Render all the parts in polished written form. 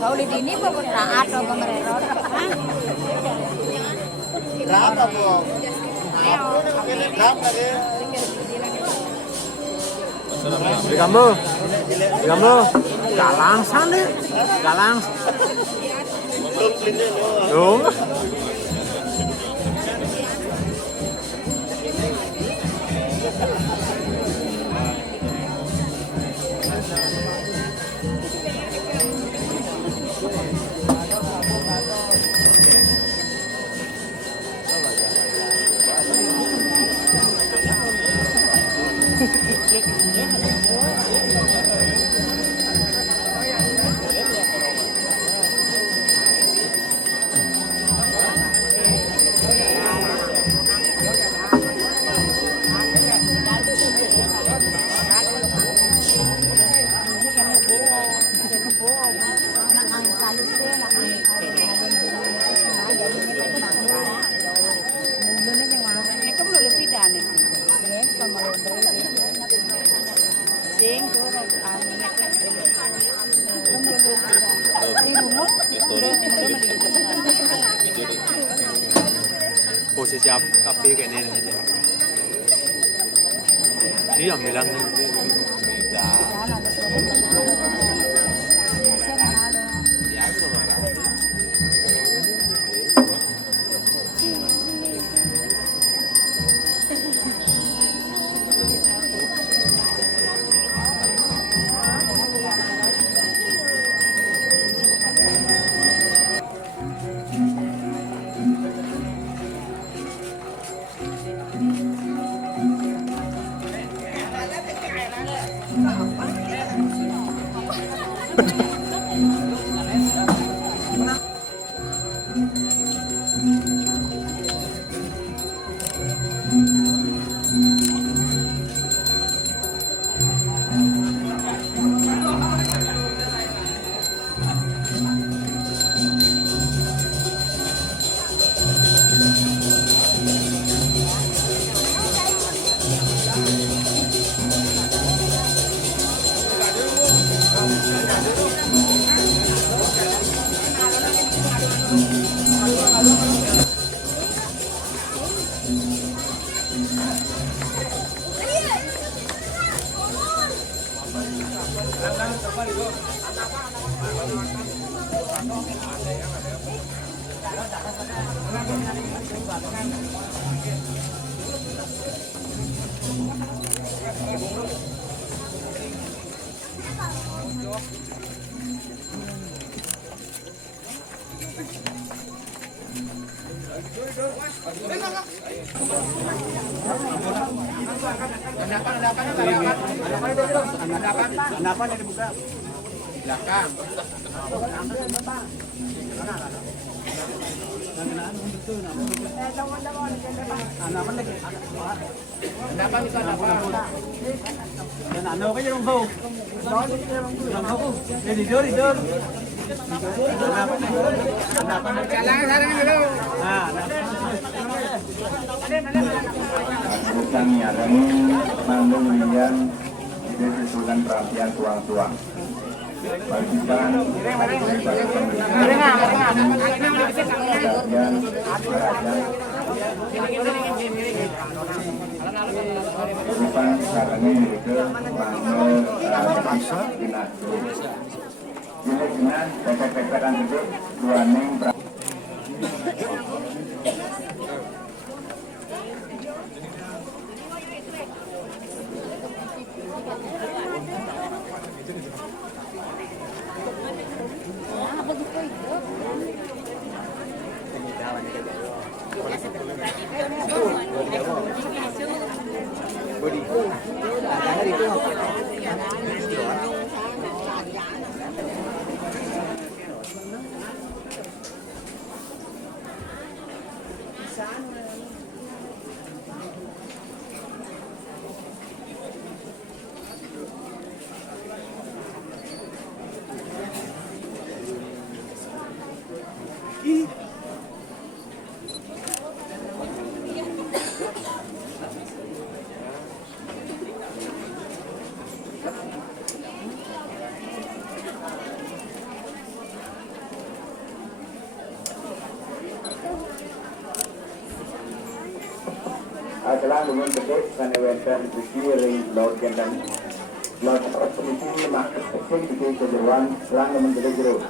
Kalau di sini pokok raat atau mererot. Berapa bu? Berapa lagi? Di kamu, galang sana, galang. Đúng. Posisi api kayak ini aja. Ini yang bilang Kenapa yang dibuka? Belakang. Hadapan itu ada apa? Dan ano kayo yung ho? Yung ho. Tidur. Jalan dulu. Nah, Kami akan namun yang disusulkan perhatian tuang-tuang. Bagikan bukan karena ini ke bisa gina pepek-pepekan itu dua neng adalah dengan bedek karena western ring laut dan laut proximity market kecil di kejeruan selang menjadi jeruk.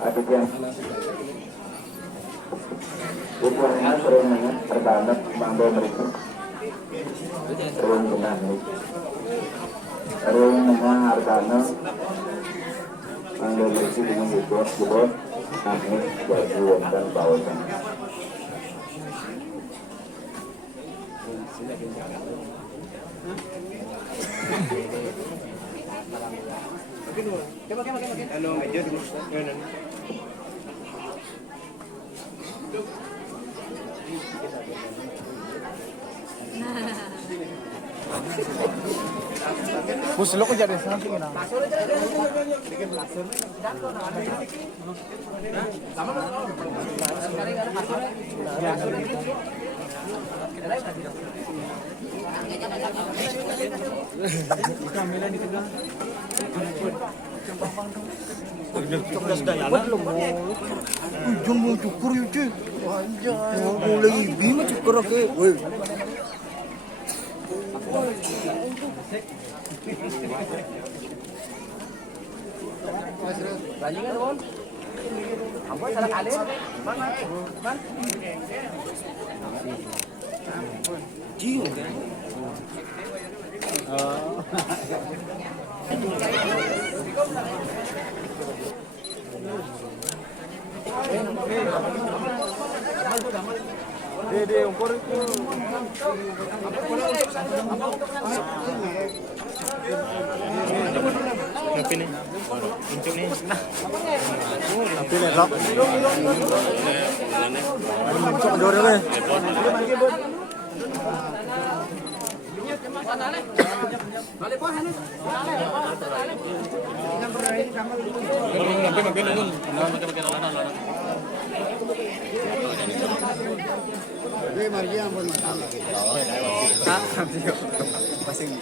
Akhirnya ukurannya seringnya terbanyak mampu mereka sering dengan seringnya harganya mampu mereka dengan jubah naik baju dan bawasan ano aja di Nah, Buslo ko jadi samping na. Kamera di tengah. Coklas daya lah. Ujung mau cukur yuk cuy. Anjay. Mau lagi bima cukur oke. Woi. Bajingan Bon. Apa salah kali? Bang. Jiu. Dede ukur itu. Tapi nih, muncul nih. Tapi nih, Rob. Muncul dulu deh. Maria pun makan lagi. Pasing.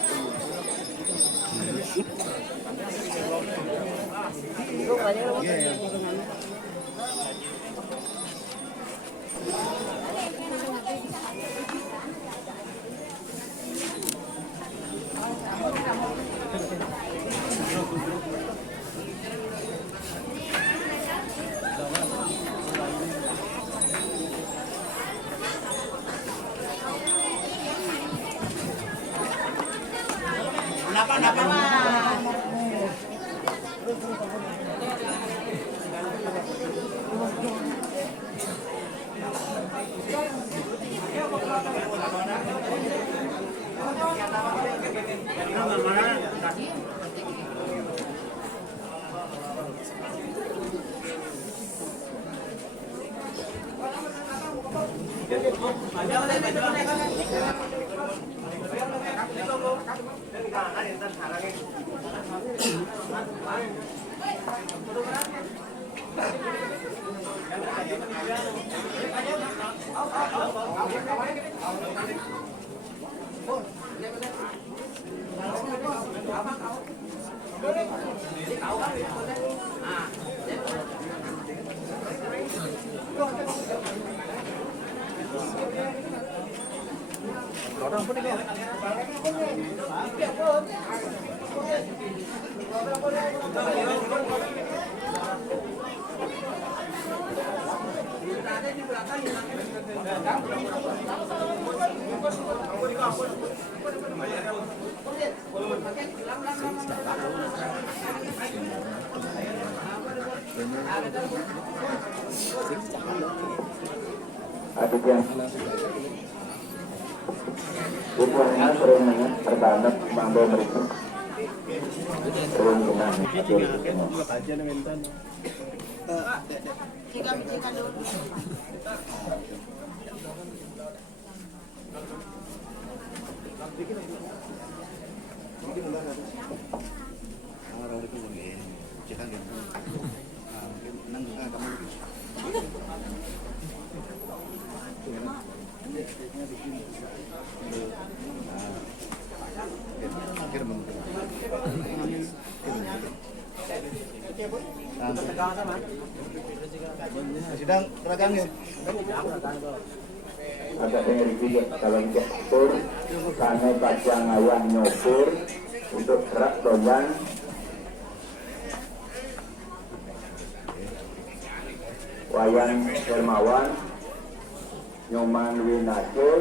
Adik yang ukurannya seringnya terbanyak mampu mereka sering dengan Sidang ragang ya. agak dengar juga kalau nyopur karena baca ngawang nyopur untuk gerak doyan Wayan Hermawan Nyoman Winake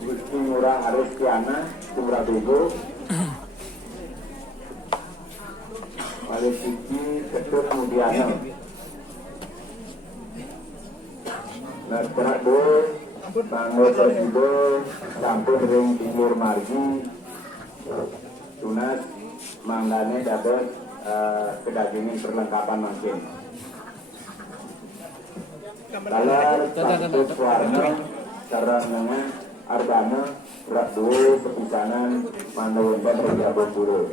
Gusti Ngurah Aristiana Sumra Bego Wali Siki Ketut Mudiano Ngerak do Banggo Persido Sampun Ring Timur Margi Tunas Manggane dapat kedagingin perlengkapan makin Kalar status warna sarana arbana berat 2 kepisanan mandawan dan Raja Bogor.